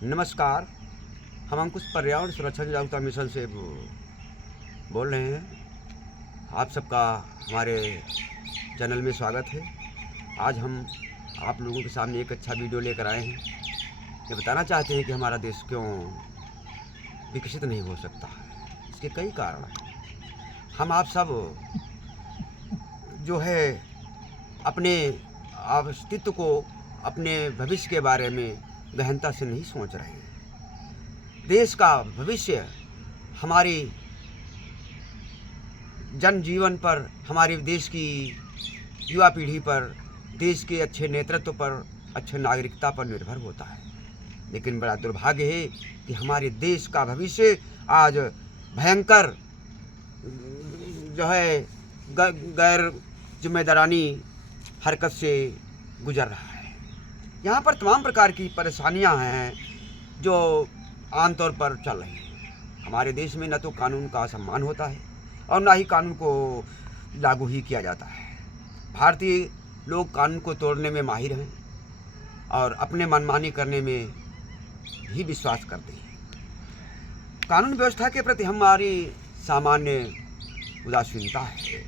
नमस्कार। हम अंकुश पर्यावरण सुरक्षा जागरूकता मिशन से बोल रहे हैं। आप सबका हमारे चैनल में स्वागत है। आज हम आप लोगों के सामने एक अच्छा वीडियो लेकर आए हैं। ये बताना चाहते हैं कि हमारा देश क्यों विकसित नहीं हो सकता है। इसके कई कारण हैं। हम आप सब जो है अपने अस्तित्व को, अपने भविष्य के बारे में गहनता से नहीं सोच रहे हैं। देश का भविष्य हमारी जनजीवन पर, हमारे देश की युवा पीढ़ी पर, देश के अच्छे नेतृत्व पर, अच्छे नागरिकता पर निर्भर होता है। लेकिन बड़ा दुर्भाग्य है कि हमारे देश का भविष्य आज भयंकर जो है गैर जिम्मेदारानी हरकत से गुजर रहा है। यहाँ पर तमाम प्रकार की परेशानियाँ हैं जो आमतौर पर चल रही हैं। हमारे देश में न तो कानून का सम्मान होता है और ना ही कानून को लागू ही किया जाता है। भारतीय लोग कानून को तोड़ने में माहिर हैं और अपने मनमानी करने में ही विश्वास करते हैं। कानून व्यवस्था के प्रति हमारी सामान्य उदासीनता है।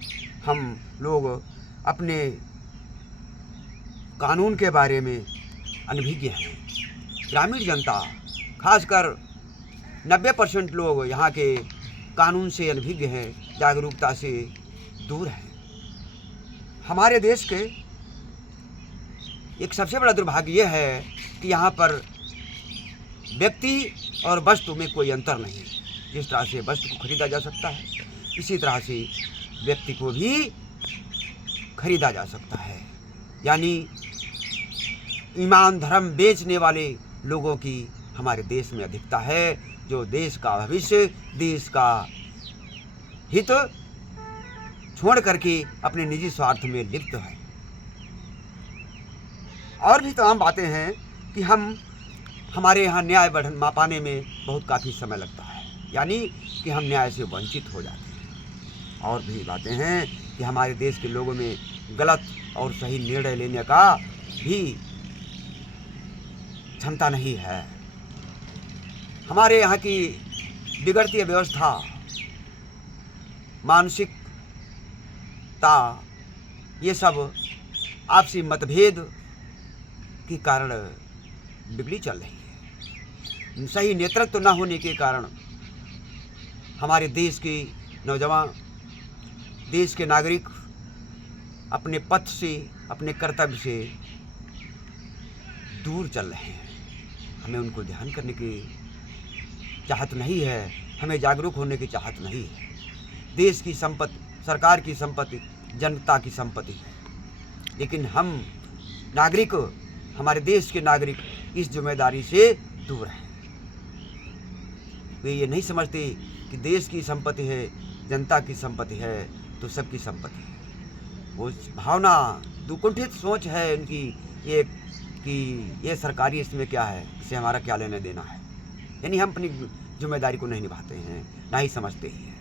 हम लोग अपने कानून के बारे में अनभिज्ञ हैं। ग्रामीण जनता, खासकर 90% लोग यहाँ के कानून से अनभिज्ञ हैं, जागरूकता से दूर हैं। हमारे देश के एक सबसे बड़ा दुर्भाग्य यह है कि यहाँ पर व्यक्ति और वस्तु में कोई अंतर नहीं है। जिस तरह से वस्तु को खरीदा जा सकता है, इसी तरह से व्यक्ति को भी खरीदा जा सकता है। यानी ईमान धर्म बेचने वाले लोगों की हमारे देश में अधिकता है, जो देश का भविष्य, देश का हित छोड़ करके अपने निजी स्वार्थ में लिप्त है। और भी तमाम बातें हैं कि हमारे यहाँ न्याय पाने में बहुत काफ़ी समय लगता है, यानी कि हम न्याय से वंचित हो जाते हैं। और भी बातें हैं कि हमारे देश के लोगों में गलत और सही निर्णय लेने का भी क्षमता नहीं है। हमारे यहाँ की बिगड़ती व्यवस्था, मानसिकता, ये सब आपसी मतभेद के कारण बिगड़ी चल रही है। सही नेतृत्व न होने के कारण हमारे देश के नौजवान, देश के नागरिक अपने पथ से, अपने कर्तव्य से दूर चल रहे हैं। हमें उनको ध्यान करने की चाहत नहीं है, हमें जागरूक होने की चाहत नहीं है। देश की संपत्ति, सरकार की संपत्ति, जनता की संपत्ति है, लेकिन हम नागरिक, हमारे देश के नागरिक इस जिम्मेदारी से दूर हैं। वे ये नहीं समझते कि देश की संपत्ति है, जनता की संपत्ति है तो सबकी संपत्ति है। वो भावना, दुकुंठित सोच है उनकी ये कि ये सरकारी, इसमें क्या है, इससे हमारा क्या लेना देना है। यानी हम अपनी जिम्मेदारी को नहीं निभाते हैं, ना ही समझते ही हैं।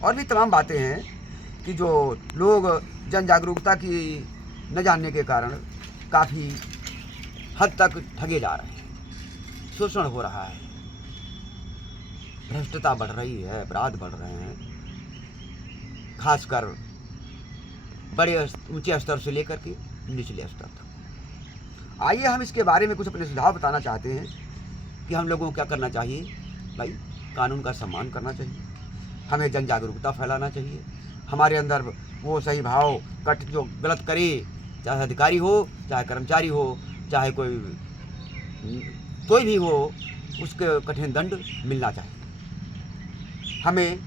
और भी तमाम बातें हैं कि जो लोग जन जागरूकता की न जानने के कारण काफ़ी हद तक ठगे जा रहे हैं। शोषण हो रहा है, भ्रष्टता बढ़ रही है, अपराध बढ़ रहे हैं, खासकर बड़े ऊंचे स्तर से लेकर के निचले स्तर तक। आइए हम इसके बारे में कुछ अपने सुझाव बताना चाहते हैं कि हम लोगों को क्या करना चाहिए। भाई, कानून का सम्मान करना चाहिए, हमें जन जागरूकता फैलाना चाहिए, हमारे अंदर वो सही भाव कट जो गलत करे, चाहे अधिकारी हो, चाहे कर्मचारी हो, चाहे कोई भी हो, उसके कठिन दंड मिलना चाहिए। हमें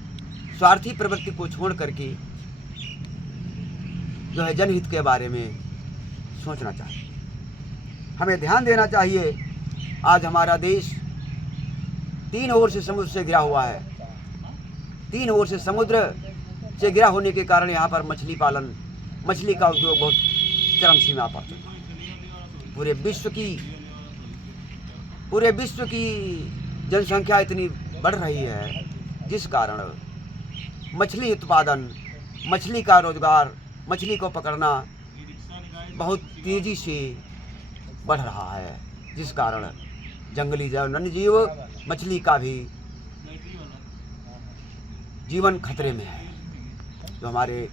स्वार्थी प्रवृत्ति को छोड़ करके जो है जनहित के बारे में सोचना चाहिए। हमें ध्यान देना चाहिए, आज हमारा देश 3 ओर से समुद्र से घिरा हुआ है। 3 ओर से समुद्र से घिरा होने के कारण यहाँ पर मछली पालन, मछली का उद्योग बहुत चरम सीमा पर चल रहा है। पूरे विश्व की जनसंख्या इतनी बढ़ रही है, जिस कारण मछली उत्पादन, मछली का रोजगार, मछली को पकड़ना बहुत तेज़ी से बढ़ रहा है, जिस कारण जंगली वन्य जीव मछली का भी जीवन खतरे में है। जो हमारे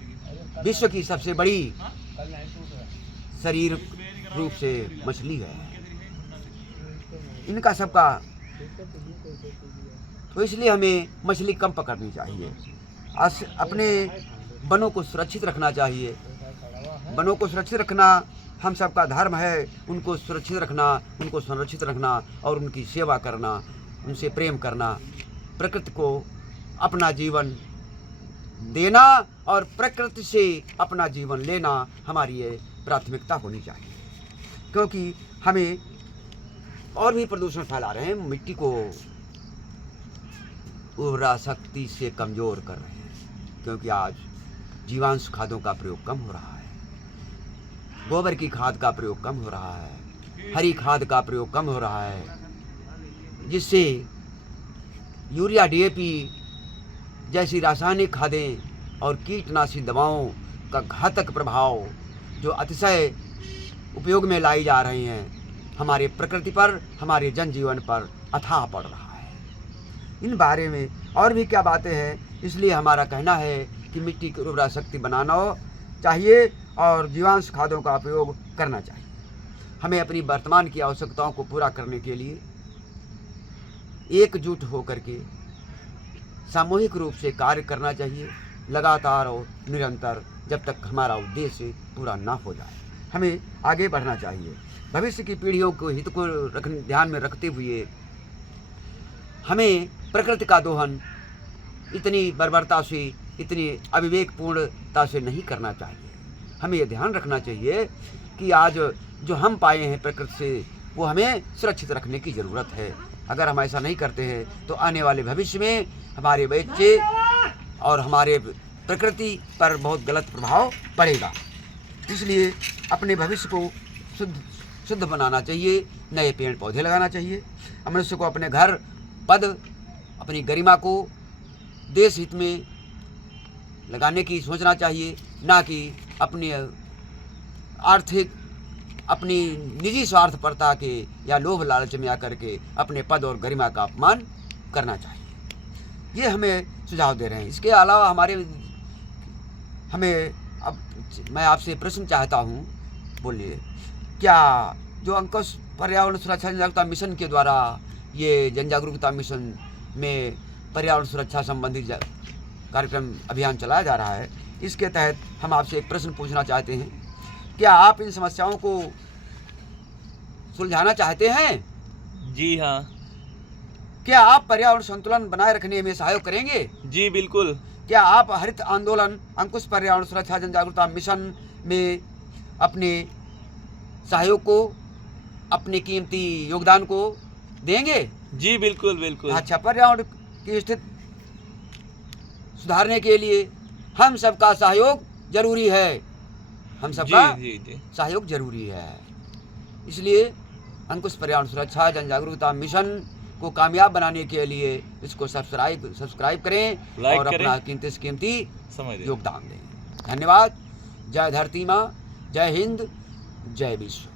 विश्व की सबसे बड़ी शरीर रूप से मछली है, इनका सबका, तो इसलिए हमें मछली कम पकड़नी चाहिए। अपने वनों को सुरक्षित रखना चाहिए। वनों को सुरक्षित रखना हम सबका धर्म है। उनको सुरक्षित रखना, उनको संरक्षित रखना और उनकी सेवा करना, उनसे प्रेम करना, प्रकृति को अपना जीवन देना और प्रकृति से अपना जीवन लेना हमारी ये प्राथमिकता होनी चाहिए। क्योंकि हमें और भी प्रदूषण फैला रहे हैं, मिट्टी को उर्वरा शक्ति से कमज़ोर कर रहे हैं। क्योंकि आज जीवांश खादों का प्रयोग कम हो रहा है, गोबर की खाद का प्रयोग कम हो रहा है, हरी खाद का प्रयोग कम हो रहा है, जिससे यूरिया, DAP जैसी रासायनिक खादें और कीटनाशी दवाओं का घातक प्रभाव जो अतिशय उपयोग में लाई जा रही हैं, हमारे प्रकृति पर, हमारे जनजीवन पर अथाह पड़ रहा है। इन बारे में और भी क्या बातें हैं, इसलिए हमारा कहना है कि मिट्टी की उर्वरा शक्ति बनाना चाहिए और जीवांश खादों का प्रयोग करना चाहिए। हमें अपनी वर्तमान की आवश्यकताओं को पूरा करने के लिए एकजुट होकर के सामूहिक रूप से कार्य करना चाहिए, लगातार और निरंतर, जब तक हमारा उद्देश्य पूरा ना हो जाए। हमें आगे बढ़ना चाहिए। भविष्य की पीढ़ियों को हित को ध्यान में रखते हुए हमें प्रकृति का दोहन इतनी बर्बरता से, इतनी अविवेकपूर्णता से नहीं करना चाहिए। हमें ये ध्यान रखना चाहिए कि आज जो हम पाए हैं प्रकृति से, वो हमें सुरक्षित रखने की ज़रूरत है। अगर हम ऐसा नहीं करते हैं तो आने वाले भविष्य में हमारे बच्चे और हमारे प्रकृति पर बहुत गलत प्रभाव पड़ेगा। इसलिए अपने भविष्य को शुद्ध बनाना चाहिए, नए पेड़ पौधे लगाना चाहिए। मनुष्य को अपने घर, पद, अपनी गरिमा को देश हित में लगाने की सोचना चाहिए, ना कि अपनी आर्थिक, अपनी निजी स्वार्थपरता के या लोभ लालच में आकर के अपने पद और गरिमा का अपमान करना चाहिए। ये हमें सुझाव दे रहे हैं। इसके अलावा अब मैं आपसे प्रश्न चाहता हूँ, बोलिए, क्या जो अंकुश पर्यावरण सुरक्षा जनजागरूकता मिशन के द्वारा ये जन जागरूकता मिशन में पर्यावरण सुरक्षा संबंधी कार्यक्रम अभियान चलाया जा रहा है, इसके तहत हम आपसे एक प्रश्न पूछना चाहते हैं। क्या आप इन समस्याओं को सुलझाना चाहते हैं? जी हाँ। क्या आप पर्यावरण संतुलन बनाए रखने में सहयोग करेंगे? जी बिल्कुल। क्या आप हरित आंदोलन अंकुश पर्यावरण सुरक्षा जन जागरूकता मिशन में अपने सहयोग को, अपने कीमती योगदान को देंगे? जी बिल्कुल बिल्कुल। अच्छा, पर्यावरण की स्थिति सुधारने के लिए हम सबका सहयोग जरूरी है। हम सबका सहयोग जरूरी है। इसलिए अंकुश पर्यावरण सुरक्षा जन जागरूकता मिशन को कामयाब बनाने के लिए इसको सब्सक्राइब करें और अपना कीमती योगदान दें। धन्यवाद। जय धरती माँ, जय हिंद, जय विश्व।